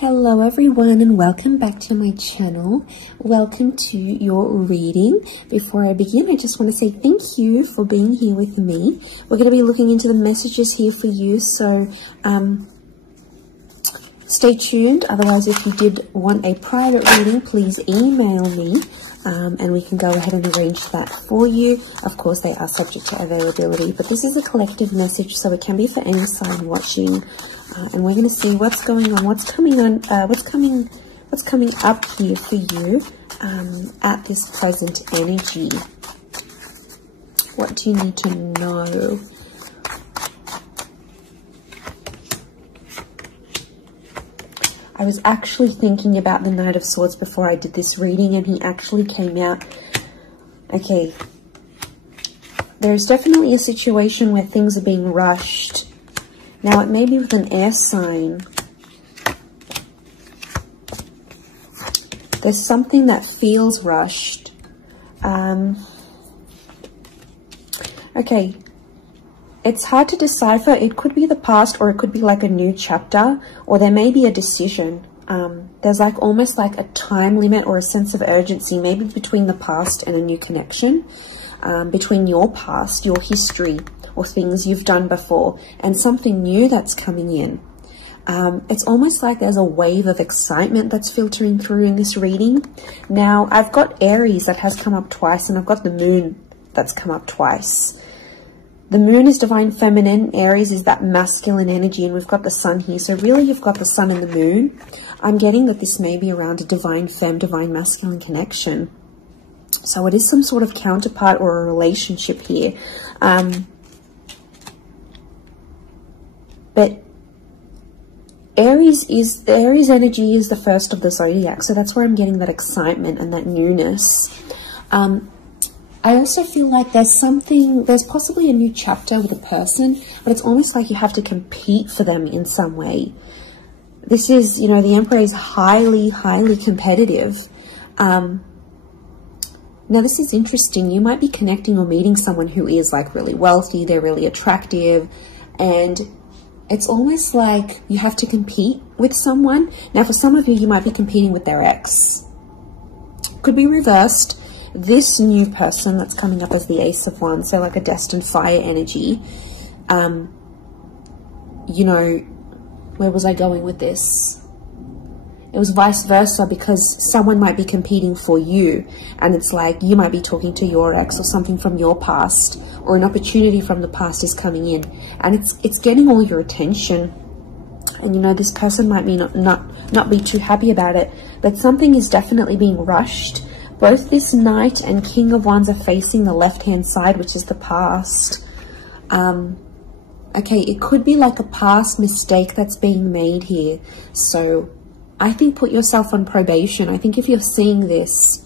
Hello everyone and welcome back to my channel. Welcome to your reading. Before I begin, I just want to say thank you for being here with me. We're going to be looking into the messages here for you, so stay tuned. Otherwise, if you did want a private reading, please email me and we can go ahead and arrange that for you. Of course, they are subject to availability, but this is a collective message, so it can be for any sign watching. And we're going to see what's going on, what's coming up here for you at this present energy. What do you need to know? I was actually thinking about the Knight of Swords before I did this reading, and he actually came out. Okay, there's definitely a situation where things are being rushed. Now, it may be with an air sign. There's something that feels rushed. Okay. It's hard to decipher. It could be the past, or it could be like a new chapter, or there may be a decision. There's like almost like a time limit or a sense of urgency, maybe between the past and a new connection, between your past, your history, or things you've done before, and something new that's coming in. It's almost like there's a wave of excitement that's filtering through in this reading. Now, I've got Aries that has come up twice, and I've got the Moon that's come up twice. The Moon is divine feminine, Aries is that masculine energy, and we've got the Sun here. So really, you've got the Sun and the Moon. I'm getting that this may be around a divine femme, divine masculine connection. So it is some sort of counterpart or a relationship here. But Aries energy is the first of the zodiac, so that's where I'm getting that excitement and that newness. I also feel like there's possibly a new chapter with a person, but it's almost like you have to compete for them in some way. This is, you know, the Emperor is highly, highly competitive. Now, this is interesting. You might be connecting or meeting someone who is like really wealthy, they're really attractive, and it's almost like you have to compete with someone. Now, for some of you, you might be competing with their ex. Could be reversed. This new person that's coming up as the Ace of Wands, so like a destined fire energy. You know, where was I going with this? It was vice versa, because someone might be competing for you, and it's like you might be talking to your ex or something from your past, or an opportunity from the past is coming in, and it's getting all your attention. And you know, this person might be not be too happy about it, but something is definitely being rushed. Both this Knight and King of Wands are facing the left-hand side, which is the past. Okay, it could be like a past mistake that's being made here. So I think put yourself on probation. I think if you're seeing this,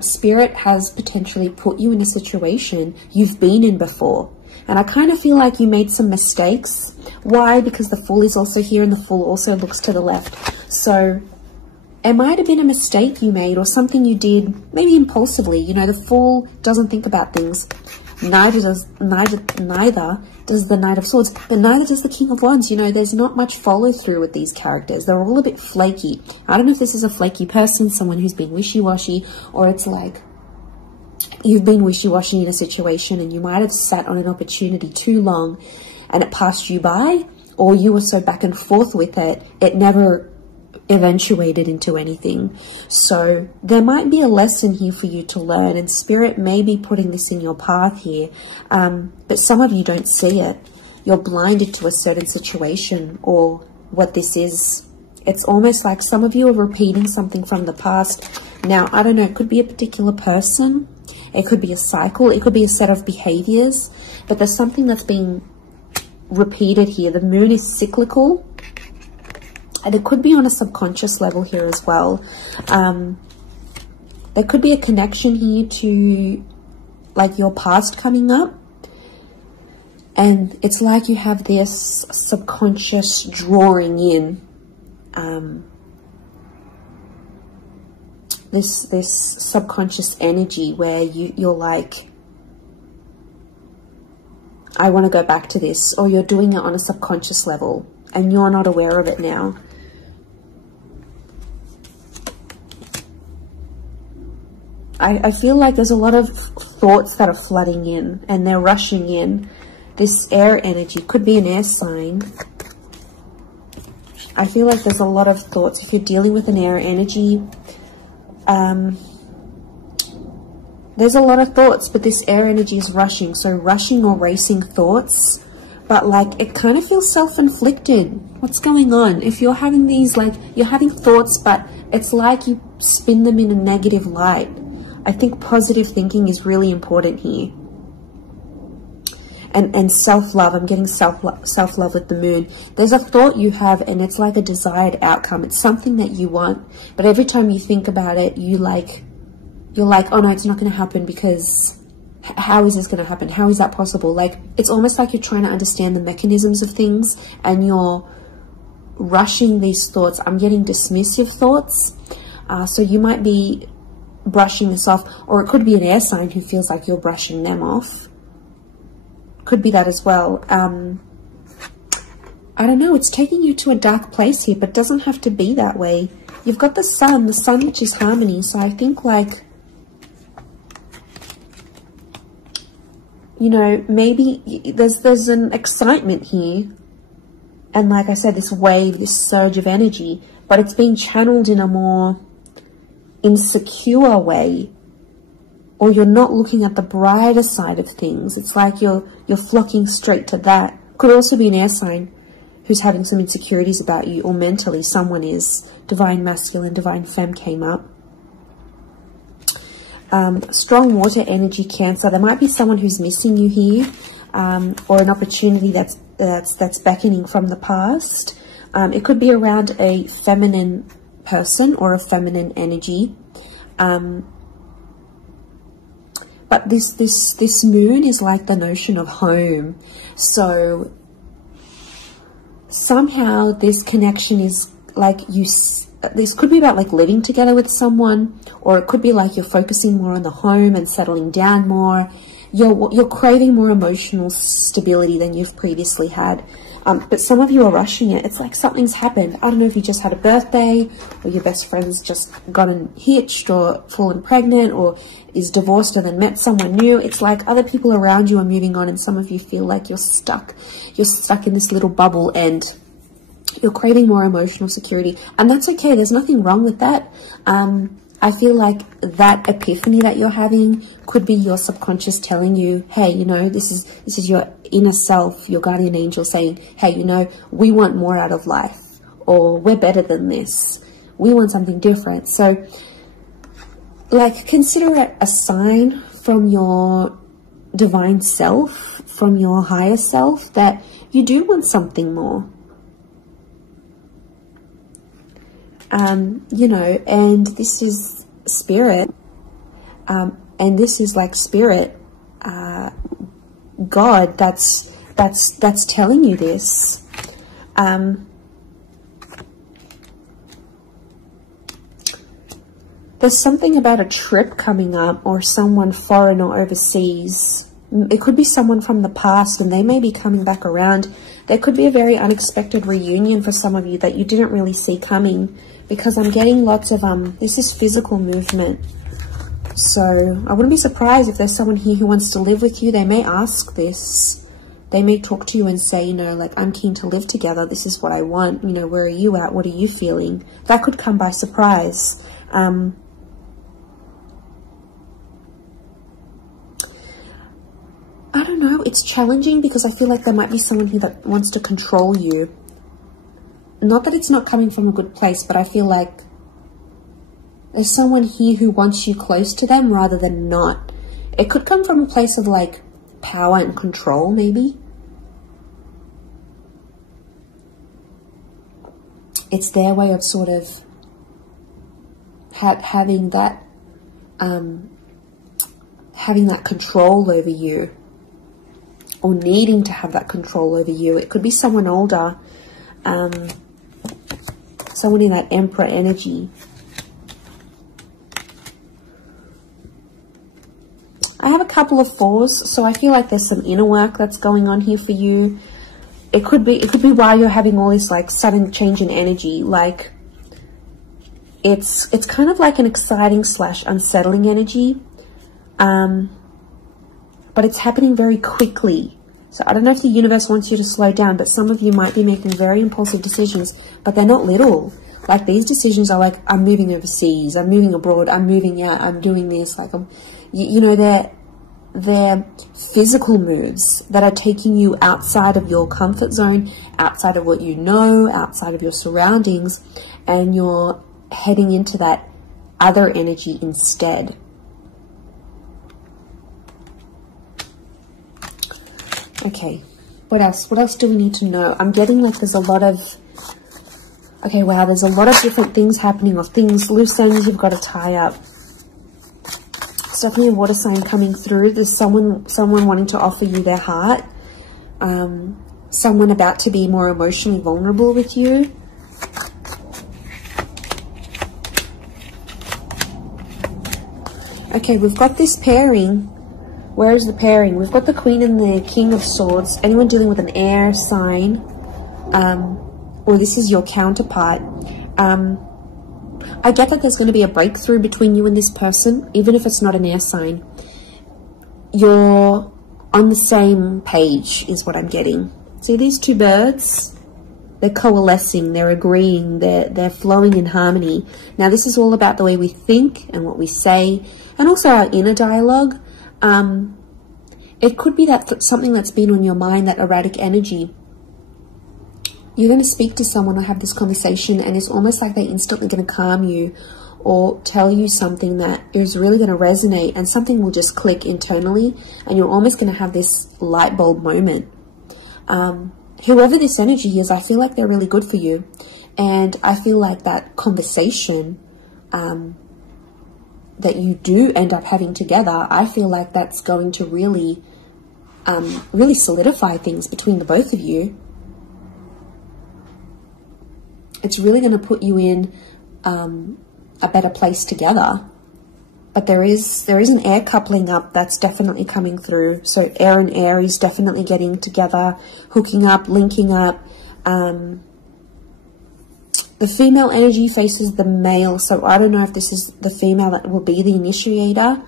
Spirit has potentially put you in a situation you've been in before. And I kind of feel like you made some mistakes. Why? Because the Fool is also here, and the Fool also looks to the left. So it might have been a mistake you made, or something you did maybe impulsively. You know, the Fool doesn't think about things. Neither does the Knight of Swords, but neither does the King of Wands. You know, there's not much follow through with these characters. They're all a bit flaky. I don't know if this is a flaky person, someone who's been wishy-washy, or it's like you've been wishy-washy in a situation and you might have sat on an opportunity too long and it passed you by, or you were so back and forth with it, it never eventuated into anything. So there might be a lesson here for you to learn, and Spirit may be putting this in your path here, but some of you don't see it. You're blinded to a certain situation or what this is. It's almost like some of you are repeating something from the past. Now, I don't know, it could be a particular person, it could be a cycle, it could be a set of behaviors, but there's something that's being repeated here. The Moon is cyclical, and it could be on a subconscious level here as well. There could be a connection here to like your past coming up. And it's like you have this subconscious drawing in. This subconscious energy where you're like, I want to go back to this, or you're doing it on a subconscious level and you're not aware of it now. I feel like there's a lot of thoughts that are flooding in and they're rushing in. This air energy could be an air sign. I feel like there's a lot of thoughts. If you're dealing with an air energy, there's a lot of thoughts, but this air energy is rushing. So rushing or racing thoughts, but like it kind of feels self-inflicted. What's going on? If you're having these, like, you're having thoughts, but it's like you spin them in a negative light. I think positive thinking is really important here. And self-love. I'm getting self-love with the moon. There's a thought you have and it's like a desired outcome. It's something that you want, but every time you think about it, you're like, oh no, it's not going to happen, because how is this going to happen? How is that possible? Like, it's almost like you're trying to understand the mechanisms of things and you're rushing these thoughts. I'm getting dismissive thoughts. So you might be brushing this off, or it could be an air sign who feels like you're brushing them off. Could be that as well. I don't know, it's taking you to a dark place here, but it doesn't have to be that way. You've got the sun which is harmony. So I think, like, you know, maybe there's an excitement here. And like I said, this wave, this surge of energy, but it's being channeled in a more insecure way. Or you're not looking at the brighter side of things. It's like you're flocking straight to that. Could also be an air sign who's having some insecurities about you, or mentally someone is. Divine masculine, divine femme came up. Strong water energy, Cancer. There might be someone who's missing you here, or an opportunity that's beckoning from the past. It could be around a feminine person or a feminine energy. But this moon is like the notion of home. So somehow this connection is like this could be about like living together with someone, or it could be like you're focusing more on the home and settling down more. You're craving more emotional stability than you've previously had. But some of you are rushing it. It's like something's happened. I don't know if you just had a birthday, or your best friend's just gotten hitched or fallen pregnant, or is divorced and then met someone new. It's like other people around you are moving on, and some of you feel like you're stuck. You're stuck in this little bubble and you're craving more emotional security. And that's okay. There's nothing wrong with that. I feel like that epiphany that you're having could be your subconscious telling you, hey, you know, this is your inner self, your guardian angel saying, hey, you know, we want more out of life, or we're better than this. We want something different. So, like, consider it a sign from your divine self, from your higher self, that you do want something more. You know, and this is spirit, and this is like spirit, God, that's telling you this. There's something about a trip coming up, or someone foreign or overseas. It could be someone from the past and they may be coming back around. There could be a very unexpected reunion for some of you that you didn't really see coming, because I'm getting lots of, this is physical movement. So I wouldn't be surprised if there's someone here who wants to live with you. They may ask this. They may talk to you and say, you know, like, I'm keen to live together. This is what I want. You know, where are you at? What are you feeling? That could come by surprise. I don't know. It's challenging because I feel like there might be someone here that wants to control you. Not that it's not coming from a good place, but I feel like there's someone here who wants you close to them rather than not. It could come from a place of like power and control, maybe. It's their way of sort of having that control over you, or needing to have that control over you. It could be someone older, someone in that Emperor energy. I have a couple of fours, so I feel like there's some inner work that's going on here for you. It could be why you're having all this like sudden change in energy. Like, it's kind of like an exciting / unsettling energy, but it's happening very quickly. So I don't know if the universe wants you to slow down, but some of you might be making very impulsive decisions, but they're not little. Like, these decisions are like, I'm moving overseas, I'm moving abroad, I'm moving out, I'm doing this. Like, you know, they're physical moves that are taking you outside of your comfort zone, outside of what you know, outside of your surroundings, and you're heading into that other energy instead. Okay, what else? What else do we need to know? I'm getting like there's a lot of... Okay, wow, there's a lot of different things happening, or things, loose ends you've got to tie up. It's definitely a water sign coming through. There's someone wanting to offer you their heart. Someone about to be more emotionally vulnerable with you. Okay, we've got this pairing. Where is the pairing? We've got the Queen and the King of Swords. Anyone dealing with an air sign, or this is your counterpart. I get that there's going to be a breakthrough between you and this person, even if it's not an air sign. You're on the same page is what I'm getting. See these two birds? They're coalescing, they're agreeing, they're flowing in harmony. Now this is all about the way we think and what we say, and also our inner dialogue. It could be that something that's been on your mind, that erratic energy. You're going to speak to someone or have this conversation, and it's almost like they're instantly going to calm you or tell you something that is really going to resonate, and something will just click internally, and you're almost going to have this light bulb moment. Whoever this energy is, I feel like they're really good for you, and I feel like that conversation that you do end up having together, I feel like that's going to really solidify things between the both of you. It's really going to put you in a better place together. But there is an air coupling up that's definitely coming through. So air and Aries definitely getting together, hooking up, linking up. The female energy faces the male, so I don't know if this is the female that will be the initiator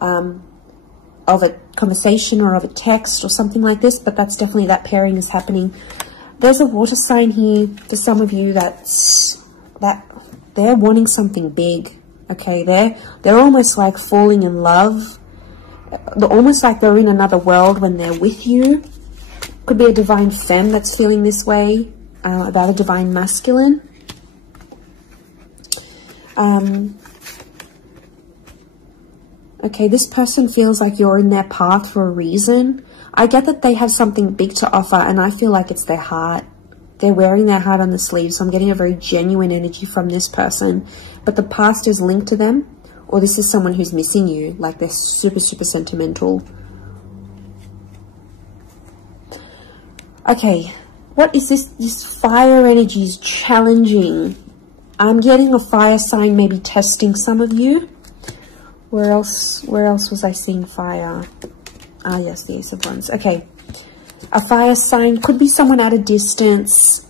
of a conversation or of a text or something like this, but that's definitely, that pairing is happening. There's a water sign here for some of you that they're wanting something big. Okay, they're almost like falling in love. They're almost like they're in another world when they're with you. Could be a divine femme that's feeling this way about a divine masculine. Okay, this person feels like you're in their path for a reason. I get that they have something big to offer, and I feel like it's their heart. They're wearing their heart on the sleeve, so I'm getting a very genuine energy from this person. But the past is linked to them, or this is someone who's missing you, like they're super, super sentimental. Okay, what is this? This fire energy is challenging. I'm getting a fire sign maybe testing some of you. Where else was I seeing fire? Ah, yes, the Ace of Wands. Okay. A fire sign could be someone at a distance.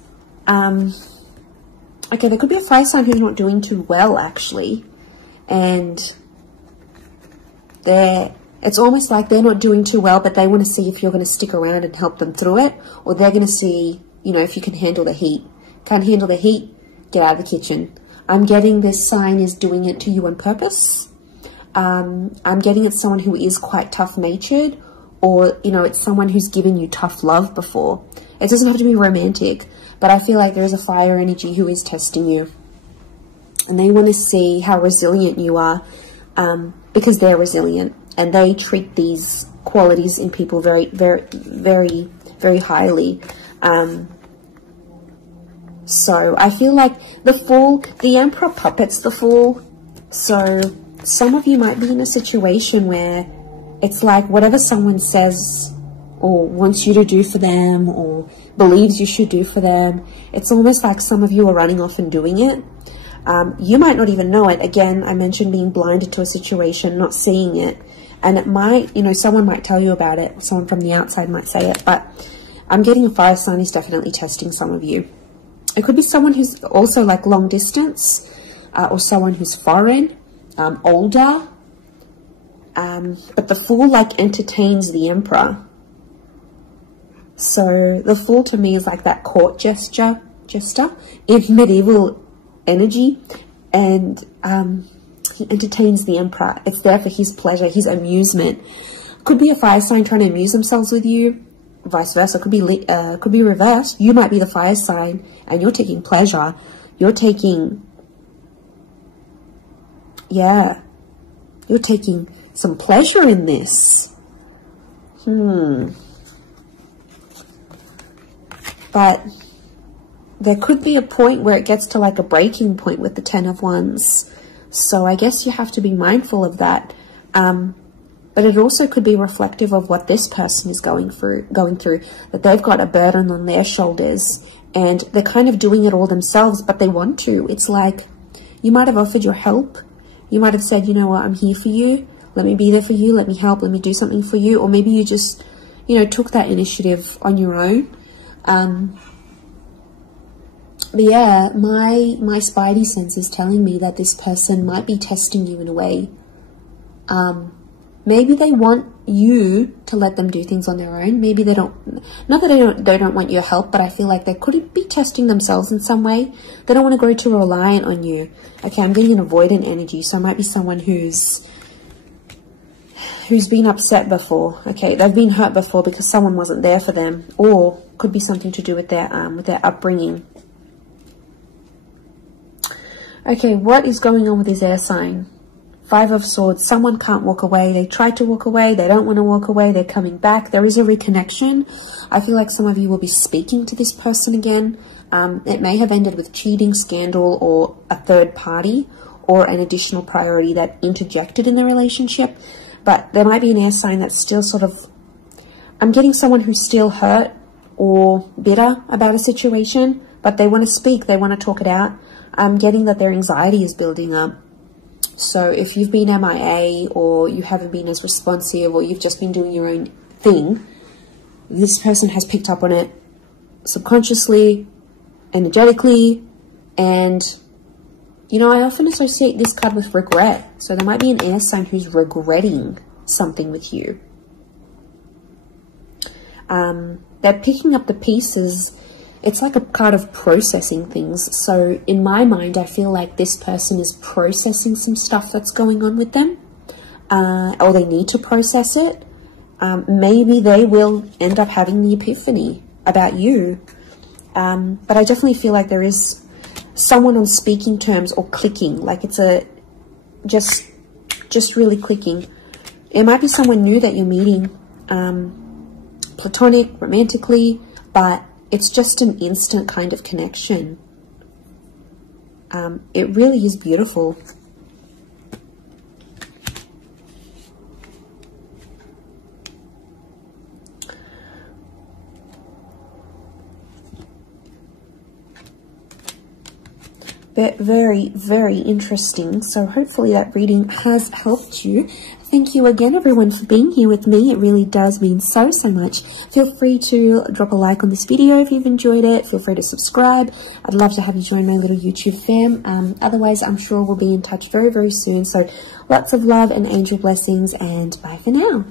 Okay, there could be a fire sign who's not doing too well, actually. And it's almost like they're not doing too well, but they want to see if you're going to stick around and help them through it. Or they're going to see, you know, if you can handle the heat. Can't handle the heat? Get out of the kitchen. I'm getting this sign is doing it to you on purpose. I'm getting it's someone who is quite tough-natured, or, you know, it's someone who's given you tough love before. It doesn't have to be romantic, but I feel like there is a fire energy who is testing you. And they want to see how resilient you are, because they're resilient. And they treat these qualities in people very, very, very, very highly. So I feel like the Fool, the Emperor puppets the Fool. So some of you might be in a situation where it's like whatever someone says or wants you to do for them or believes you should do for them, it's almost like some of you are running off and doing it. You might not even know it. Again, I mentioned being blinded to a situation, not seeing it. And it might, you know, someone might tell you about it. Someone from the outside might say it. But I'm getting a fire sign is definitely testing some of you. It could be someone who's also like long distance. or someone who's foreign, older. But the Fool like entertains the Emperor. So the Fool to me is like that court jester in medieval energy, and he entertains the Emperor. It's there for his pleasure, his amusement. Could be a fire sign trying to amuse themselves with you, vice versa. Could be reversed. You might be the fire sign and you're taking pleasure. You're taking, yeah, you're taking some pleasure in this. But there could be a point where it gets to like a breaking point with the Ten of Wands. So I guess you have to be mindful of that. But it also could be reflective of what this person is going through, that they've got a burden on their shoulders and they're kind of doing it all themselves, but they want to. It's like you might have offered your help. You might have said, you know what, I'm here for you. Let me be there for you. Let me help. Let me do something for you. Or maybe you just, you know, took that initiative on your own. But yeah, my spidey sense is telling me that this person might be testing you in a way. Maybe they want you to let them do things on their own. Maybe they don't, not that they don't want your help, but I feel like they could be testing themselves in some way. They don't want to grow too reliant on you. Okay, I'm getting an avoidant energy, so it might be someone who's been upset before. Okay, they've been hurt before because someone wasn't there for them, or could be something to do with their upbringing. Okay, what is going on with this air sign? Five of Swords. Someone can't walk away. They tried to walk away. They don't want to walk away. They're coming back. There is a reconnection. I feel like some of you will be speaking to this person again. It may have ended with cheating, scandal, or a third party, or an additional priority that interjected in the relationship. But there might be an air sign that's still sort of... I'm getting someone who's still hurt or bitter about a situation, but they want to speak. They want to talk it out. I'm getting that their anxiety is building up. So if you've been MIA, or you haven't been as responsive, or you've just been doing your own thing, this person has picked up on it subconsciously, energetically, and, you know, I often associate this card with regret. So there might be an air sign who's regretting something with you. They're picking up the pieces. It's like a card of processing things. So in my mind, I feel like this person is processing some stuff that's going on with them, or they need to process it. Maybe they will end up having the epiphany about you. But I definitely feel like there is someone on speaking terms or clicking, like it's a just really clicking. It might be someone new that you're meeting, platonic, romantically, but it's just an instant kind of connection. It really is beautiful. But very, very interesting. So hopefully that reading has helped you. Thank you again, everyone, for being here with me. It really does mean so much. Feel free to drop a like on this video if you've enjoyed it. Feel free to subscribe. I'd love to have you join my little YouTube fam. Otherwise, I'm sure we'll be in touch very, very soon. So lots of love and angel blessings, and bye for now.